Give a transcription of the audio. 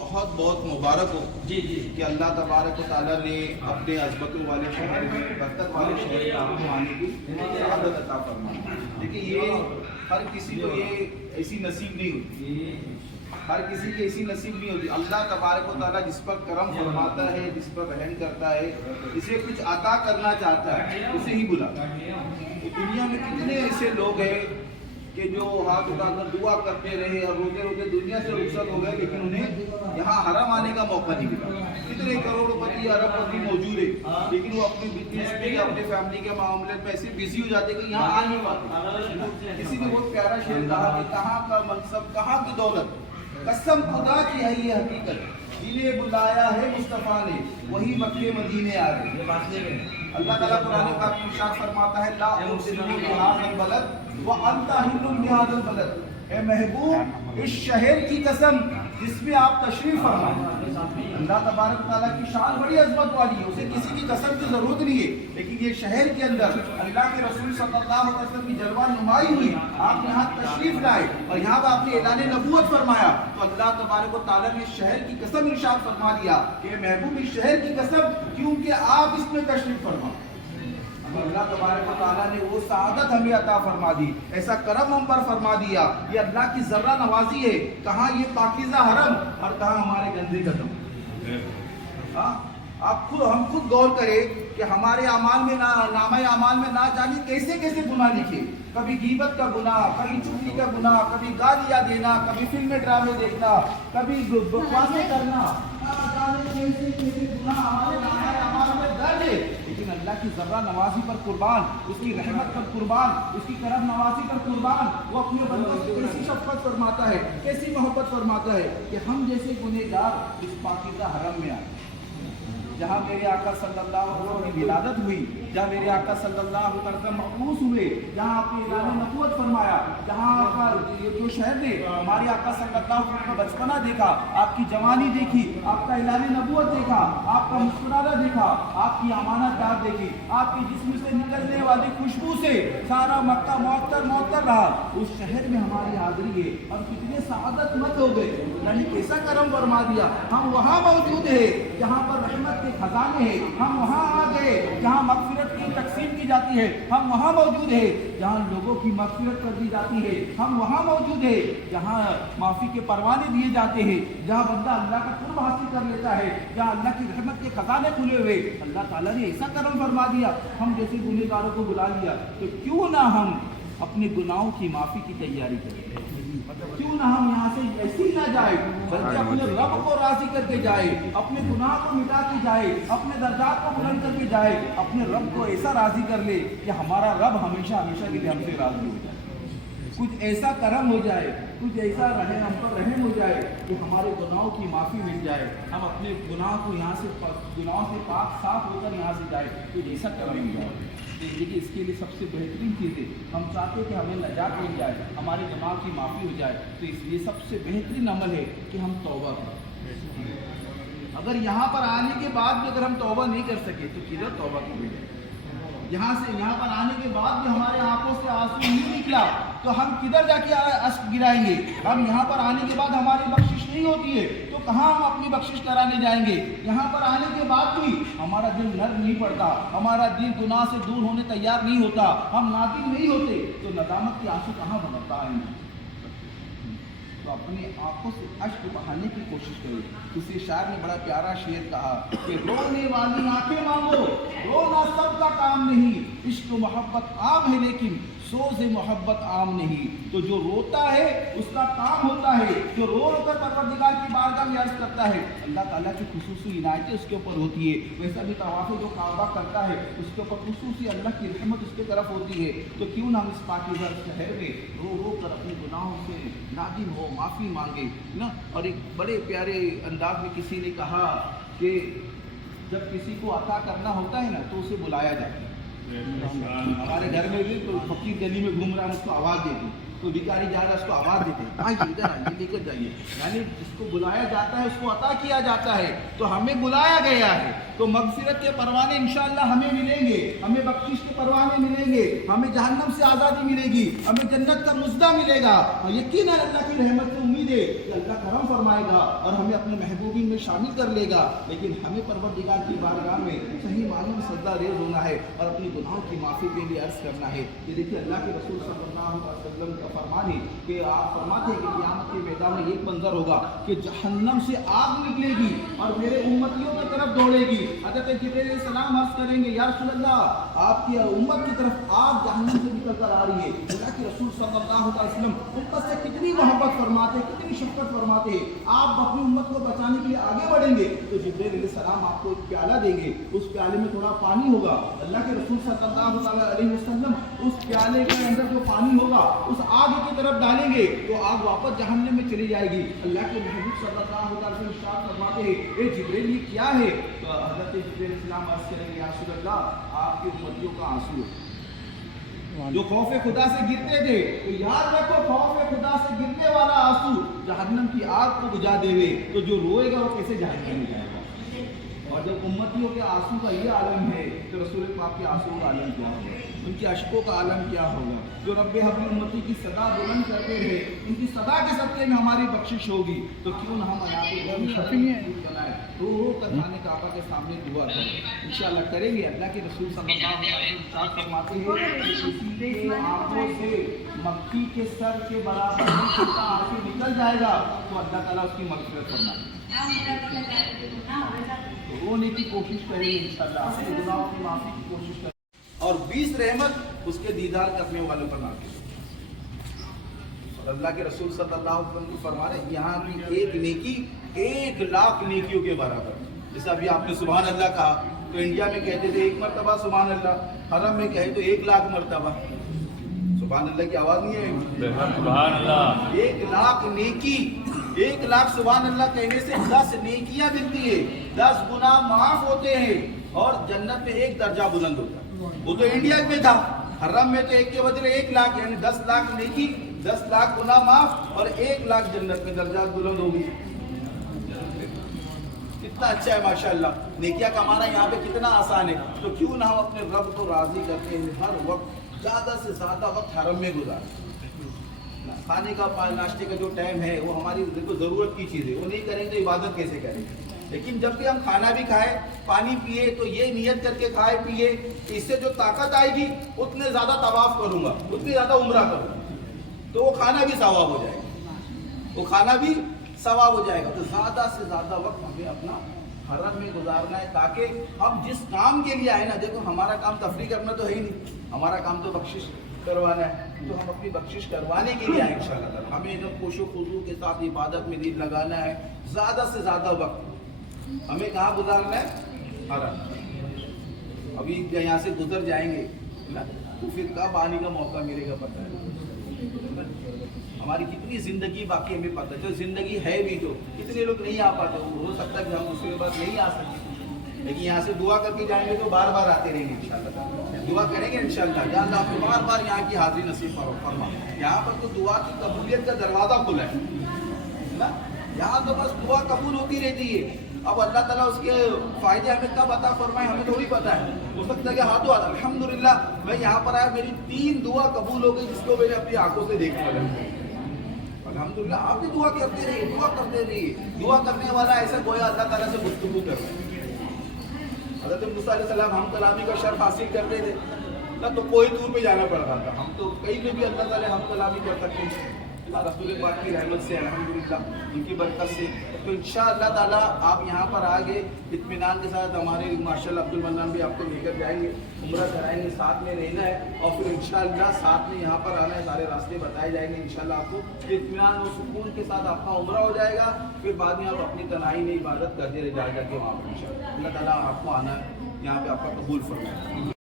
بہت بہت مبارک ہو کہ اللہ تبارک و تعالیٰ نے اپنے عظمتوں والے شہر میں برکت والے شہر میں آپ کو آنے کی سعادت عطا فرمائی. لیکن یہ ہر کسی کو یہ ایسی نصیب نہیں ہوتی, ہر کسی کی ایسی نصیب نہیں ہوتی. اللہ تبارک و تعالیٰ جس پر کرم فرماتا ہے, جس پر رحم کرتا ہے, اسے کچھ عطا کرنا چاہتا ہے, اسے ہی بلاتا ہے. دنیا میں کتنے ایسے لوگ ہیں کہ جو ہاتھ اٹھا کر دعا کرتے رہے اور روتے روتے دنیا سے رخصت ہو گئے, لیکن انہیں یہاں حرم آنے کا موقع نہیں ملا. کتنے کروڑ پتی ارب پتی موجود ہے, لیکن وہ اپنے بزنس میں یا اپنے فیملی کے معاملے میں ایسے بزی ہو جاتے کہ یہاں آ نہیں پاتے. کسی نے بہت پیارا شعر کہا کہ کہاں کا منصب کہاں کی دولت, قسم خدا کی ہے یہ حقیقت, جنہیں بلایا ہے مصطفیٰ نے وہی مکے مدینے آ گئے. اللہ تعالیٰ قرآن پاک میں ارشاد فرماتا ہے لا اقسم بہذا البلد وانت حل بہذا البلد, اے محبوب اس شہر کی قسم جس میں آپ تشریف فرمائیں. اللہ تبارک تعالیٰ کی شان بڑی عظمت والی ہے, اسے کسی کی قسم کی ضرورت نہیں ہے. لیکن یہ شہر کے اندر اللہ کے رسول صلی اللہ علیہ وسلم کی جلوہ نمائی ہوئی, آپ یہاں تشریف لائے اور یہاں آپ نے اعلان نبوت فرمایا, تو اللہ تبارک و تعالیٰ نے شہر کی قسم ارشاد فرما دیا کہ محبوب اس شہر کی قسم کیونکہ آپ اس میں تشریف فرما. اللہ تبارک و تعالیٰ نے وہ سعادت ہمیں عطا فرما دی, ایسا کرم ہم پر فرما دیا. یہ اللہ کی ذرہ نوازی ہے, کہاں یہ پاکیزہ حرم اور کہاں ہمارے گندے قدم. ہم خود غور کریں کہ ہمارے اعمال میں نامہ اعمال میں نہ جانے کیسے کیسے گناہ لکھے. کبھی غیبت کا گناہ, کبھی چغلی کا گناہ, کبھی گالیاں دینا, کبھی فلمیں ڈرامے دیکھنا, کبھی بکواسیں کرنا, کیسے کیسے گناہ ہمارے نامہ اعمال میں درج ہے. لیکن اللہ کی ذرہ نوازی پر قربان, اس کی رحمت پر قربان, اس کی کرم نوازی پر قربان, وہ اپنے بندوں سے کیسی شفقت فرماتا ہے, کیسی محبت فرماتا ہے کہ ہم جیسے گنہگار اس پاکیزہ حرم میں آئے, جہاں میرے آقا صلی اللہ علیہ وسلم کی ولادت ہوئی, جہاں میرے آقا صلی اللہ علیہ وسلم مبعوث ہوئے, جہاں آپ نے اعلان نبوت فرمایا, جہاں جو شہر نے ہمارے آقا صلی اللہ علیہ وسلم کا بچپنا دیکھا, آپ کی جوانی دیکھی, آپ کا اعلان نبوت دیکھا, آپ کا مسکرانا دیکھا, آپ کی امانت دار دیکھی, آپ کے جسم سے نکلنے والی خوشبو سے سارا مکہ معطر معطر رہا. اس شہر میں ہماری حاضری ہے, ہم کتنے سعادت مند ہو گئے. یعنی کیسا کرم فرما دیا, ہم وہاں موجود ہیں جہاں پر رحمت کے خزانے ہیں, ہم وہاں آ گئے جہاں مغفرت کی تقسیم کی جاتی ہے, ہم وہاں موجود ہیں جہاں لوگوں کی مغفرت کر دی جاتی ہے, ہم وہاں موجود ہیں جہاں معافی کے پروانے دیے جاتے ہیں, جہاں بندہ اللہ کا قرب حاصل کر لیتا ہے, جہاں اللہ کی رحمت کے خزانے کھلے ہوئے. اللہ تعالیٰ نے ایسا کرم فرما دیا, ہم جیسے گنہگاروں کو بلا لیا, تو کیوں نہ ہم اپنے گناہوں کی معافی کی تیاری کریں, کیوں نہ ہم یہاں سے ایسے ہی نہ جائے, بلکہ اپنے رب کو راضی کر کے جائے, اپنے گناہ کو مٹا کے جائے, اپنے درجات کو بلند کر کے جائے, اپنے رب کو ایسا راضی کر لے کہ ہمارا رب ہمیشہ ہمیشہ کے لیے ہم سے راضی ہو جائے. کچھ ایسا کرم ہو جائے, کچھ ایسا ہم پر رحم ہو جائے کہ ہمارے گناہوں کی معافی مل جائے, ہم اپنے گناہ کو یہاں سے گناہوں سے پاک صاف ہو کر یہاں سے جائے, کچھ ایسا کرم مل جائے. لیکن اس کے لیے سب سے بہترین چیز ہے, ہم چاہتے کہ ہمیں نجات مل جائے, ہمارے گناہ کی معافی ہو جائے, تو اس لیے سب سے بہترین عمل ہے کہ ہم توبہ کریں. اگر یہاں پر آنے کے بعد بھی اگر ہم توبہ نہیں کر سکے تو کدھر توبہ کریں. یہاں پر آنے کے بعد بھی ہمارے آنکھوں سے آنسو نہیں نکلا تو ہم کدھر جا کے اشک گرائیں گے. ہم یہاں پر آنے کے بعد ہماری بخشش نہیں ہوتی ہے تو کہاں ہم اپنی بخشش کرانے جائیں گے. یہاں پر آنے کے بعد بھی ہمارا دل نرم نہیں پڑتا, ہمارا دل گناہ سے دور ہونے تیار نہیں ہوتا, ہم نادم نہیں ہوتے, تو ندامت کے آنسو کہاں بھرتا آئیں گے. تو اپنی آنکھوں سے اشک بہانے کی کوشش کریں. کسی شاعر نے بڑا پیارا شعر کہا کہ رونے والی آنکھیں مانگو, رونا سب کا کام نہیں, عشق و محبت عام ہے لیکن سوز محبت عام نہیں. تو جو روتا ہے اس کا کام ہوتا ہے, جو رو رو کر پروردگار کی بارگاہ میں عرض کرتا ہے, اللہ تعالیٰ کی خصوصی عنایتیں اس کے اوپر ہوتی ہے. ویسا بھی طواف جو کعبہ کرتا ہے اس کے اوپر خصوصی اللہ کی رحمت اس کی طرف ہوتی ہے. تو کیوں نہ ہم اس پاکیزہ شہر میں رو رو کر اپنے گناہوں سے نادم ہو, معافی مانگے نا. اور ایک بڑے پیارے انداز میں کسی نے کہا کہ جب کسی کو عطا کرنا ہوتا ہے نا تو اسے بلایا جاتا ہے. ہمارے گھر میں بھی کوئی فقیر گلی میں گھوم رہا ہے, اس کو آواز دیتے, کوئی بھکاری جا رہا ہے اس کو آواز دیتے ہیں, آئیے ادھر آئیے لے کر جائیے. یعنی جس کو بلایا جاتا ہے اس کو عطا کیا جاتا ہے. تو ہمیں بلایا گیا ہے تو مغفرت کے پروانے انشاءاللہ ہمیں ملیں گے, ہمیں بخشش کے پروانے ملیں گے, ہمیں جہنم سے آزادی ملے گی, ہمیں جنت کا مژدہ ملے گا. اور یقیناً اللہ کی رحمت سے امید امید ہے کہ اللہ کرم فرمائے گا اور ہمیں اپنے محبوبین میں شامل کر لے گا، لیکن ہمیں پروردگار کی بارگاہ میں صحیح معنوں میں سجدہ ریز ہونا ہے اور اپنی گناہوں کی معافی کے لیے عرض کرنا ہے۔ یہ دیکھیے اللہ کے رسول صلی اللہ علیہ وسلم کا فرمان ہے کہ آپ فرماتے ہیں کہ قیامت کے میدان میں ایک منظر ہوگا کہ جہنم سے آگ نکلے گی اور میرے امتیوں کی طرف دوڑے گی۔ حضرت جبرائیل علیہ السلام عرض کریں گے یا رسول اللہ آپ کی امت کی طرف آگ جہنم سے نکل کر آ رہی ہے۔ اللہ کے رسول صلی اللہ علیہ وسلم امت سے کتنی محبت فرماتے ہیں، کتنی شفقت فرماتے ہیں، آپ اپنی امت کو بچانے کے لیے آگے بڑھیں گے تو جبرائیل علیہ السلام آپ کو ایک پیالہ دیں گے، اس پیالے میں تھوڑا پانی ہوگا، اللہ کے رسول صلی اللہ علیہ وسلم اس پیالے کے اندر جو پانی ہوگا اس آگ کی طرف ڈالیں گے تو آگ واپس جہنم میں چلی جائے گی۔ اللہ کے محبوب صلی اللہ علیہ وسلم ارشاد فرماتے ہیں اے جبرائیل یہ کیا ہے؟ تو حضرت جبرائیل علیہ السلام عرض کریں گے یا رسول اللہ آپ کی امتیوں کا آنسو ہے جو خوف خدا سے گرتے تھے، تو یاد رکھو خوف خدا سے گرنے والا آنسو جہنم کی آگ کو بجھا دے گے، تو جو روئے گا وہ کیسے جہنم میں جائے گا؟ اور جب امتیوں کے آنسو کا یہ عالم ہے تو رسول پاک کے آنسو کا عالم کیا ہوگا، ان کی اشکوں کا عالم کیا ہوگا؟ جو رب حبل امتی کی صدا بلند کرتے رہے ان کی صدا کے صدقے میں ہماری بخشش ہوگی، تو کیوں نہ ہم بنائیں رو کر خانے کعبہ کے سامنے دعا کریں، انشاءاللہ کریں گے۔ اللہ کے رسول صلی اللہ علیہ وسلم ارشاد فرماتے ہیں کہ کسی کے آنکھوں سے مکھی کے سر کے برابر آنسو نکل جائے گا تو اللہ تعالیٰ اس کی مغفرت فرمائے گا، رونے کی کوشش کریں گے انشاءاللہ، اپنے گناہوں کی معافی کی کوشش کریں اور 20 رحمت اس کے دیدار کرنے والوں پر نازل۔ اور اللہ کے رسول صلی اللہ علیہ وسلم فرما رہے ہیں یہاں کی ایک نیکی 1,00,000 نیکیوں کے برابر۔ جیسا ابھی آپ نے سبحان اللہ کہا تو انڈیا میں کہتے تھے 1 مرتبہ سبحان اللہ، حرم میں کہے تو 1,00,000 مرتبہ سبحان اللہ کی آواز نہیں ہے سبحان اللہ۔ 1,00,000 نیکی، 1,00,000 سبحان اللہ کہنے سے 10 نیکیاں ملتی ہے، 10 گناہ معاف ہوتے ہیں اور جنت میں 1 درجہ بلند ہوتا ہے۔ وہ تو انڈیا میں تھا، حرم میں تو 1 کے بدلے 1,00,000 یعنی 10,00,000 نیکی، 10,00,000 گناہ معاف اور 1,00,000 جنت میں درجات بلند ہوگی۔ کتنا اچھا ہے ماشاءاللہ، نیکیاں کمانا یہاں پہ کتنا آسان ہے، تو کیوں نہ ہم اپنے رب کو راضی کرتے ہیں ہر وقت زیادہ سے زیادہ وقت حرم میں گزاریں۔ کھانے کا ناشتے کا جو ٹائم ہے وہ ہماری ضرورت کی چیز ہے، وہ نہیں کریں تو عبادت کیسے کریں؟ لیکن جب بھی ہم کھانا بھی کھائیں پانی پیے تو یہ نیت کر کے کھائے پیے کہ اس سے جو طاقت آئے گی اتنے زیادہ طواف کروں گا، اتنی زیادہ عمرہ کروں گا، تو وہ کھانا بھی ثواب ہو جائے گا، وہ کھانا بھی ثواب ہو جائے گا۔ تو زیادہ سے زیادہ وقت ہمیں اپنا حرم میں گزارنا ہے تاکہ ہم جس کام کے لیے آئے نا، دیکھو ہمارا کام تفریح کرنا تو ہے ہی نہیں، ہمارا کام تو بخشش کروانا ہے، تو ہم اپنی بخشش کروانے کے لیے آئے انشاءاللہ۔ ہمیں ایک دم خوش و خضوع کے ساتھ عبادت میں دل لگانا ہے، زیادہ سے زیادہ وقت ہمیں کہاں گزارنا ہے؟ حرم۔ ابھی یہاں سے گزر جائیں گے تو پھر کب آنے کا موقع ملے گا پتہ ہے، ہماری کتنی زندگی باقی ہمیں پتہ ہے، جو زندگی ہے بھی تو کتنے لوگ نہیں آ پاتے، ہو سکتا ہے کہ ہم اس کے بعد نہیں آ سکتے، لیکن یہاں سے دعا کر کے جائیں گے تو بار بار آتے رہیں گے انشاءاللہ، دعا کریں گے انشاءاللہ یا اللہ آپ بار بار یہاں کی حاضری نصیب فرما۔ یہاں پر تو دعا کی قبولیت کا دروازہ کھلا ہے، یہاں تو بس دعا قبول ہوتی رہتی ہے۔ اب اللہ تعالیٰ اس کے فائدے ہمیں کب عطا فرمائے ہمیں تھوڑی پتہ ہے، ہو سکتا ہے کہ ہاں تو الحمدللہ میں یہاں پر آیا میری 3 دعا قبول ہو گئی جس کو میں نے اپنی آنکھوں سے دیکھنے والا ہوں۔ الحمدللہ آپ بھی دعا کرتے رہیے، دعا کرتے رہیے، دعا کرنے والا ایسا گویا اللہ تعالیٰ سے گفتگو کر رہا ہے۔ حضرت موسیٰ علیہ السلام ہم کلامی کا شرف حاصل کرتے تھے نہ تو کوئی دور پہ جانا پڑتا تھا، ہم تو کہیں پہ بھی اللہ تعالیٰ ہم کلامی کر سکتے ہیں رسول پاک کی رحمت سے، الحمدللہ ان کی برکت سے۔ تو انشاءاللہ تعالیٰ آپ یہاں پر آگے اطمینان کے ساتھ ہمارے ماشاءاللہ عبد المنان بھی آپ کو لے کر جائیں گے، عمرہ کرائیں گے، ساتھ میں رہنا ہے اور پھر انشاءاللہ ساتھ میں یہاں پر آنا ہے، سارے راستے بتائے جائیں گے انشاءاللہ آپ کو، اطمینان اور سکون کے ساتھ آپ کا عمرہ ہو جائے گا، پھر بعد میں آپ اپنی تنہائی میں عبادت کرتے رہ جا کے وہاں پر انشاءاللہ۔ اللہ تعالیٰ آپ کو آنا ہے یہاں پہ آپ کا قبول فرمائے۔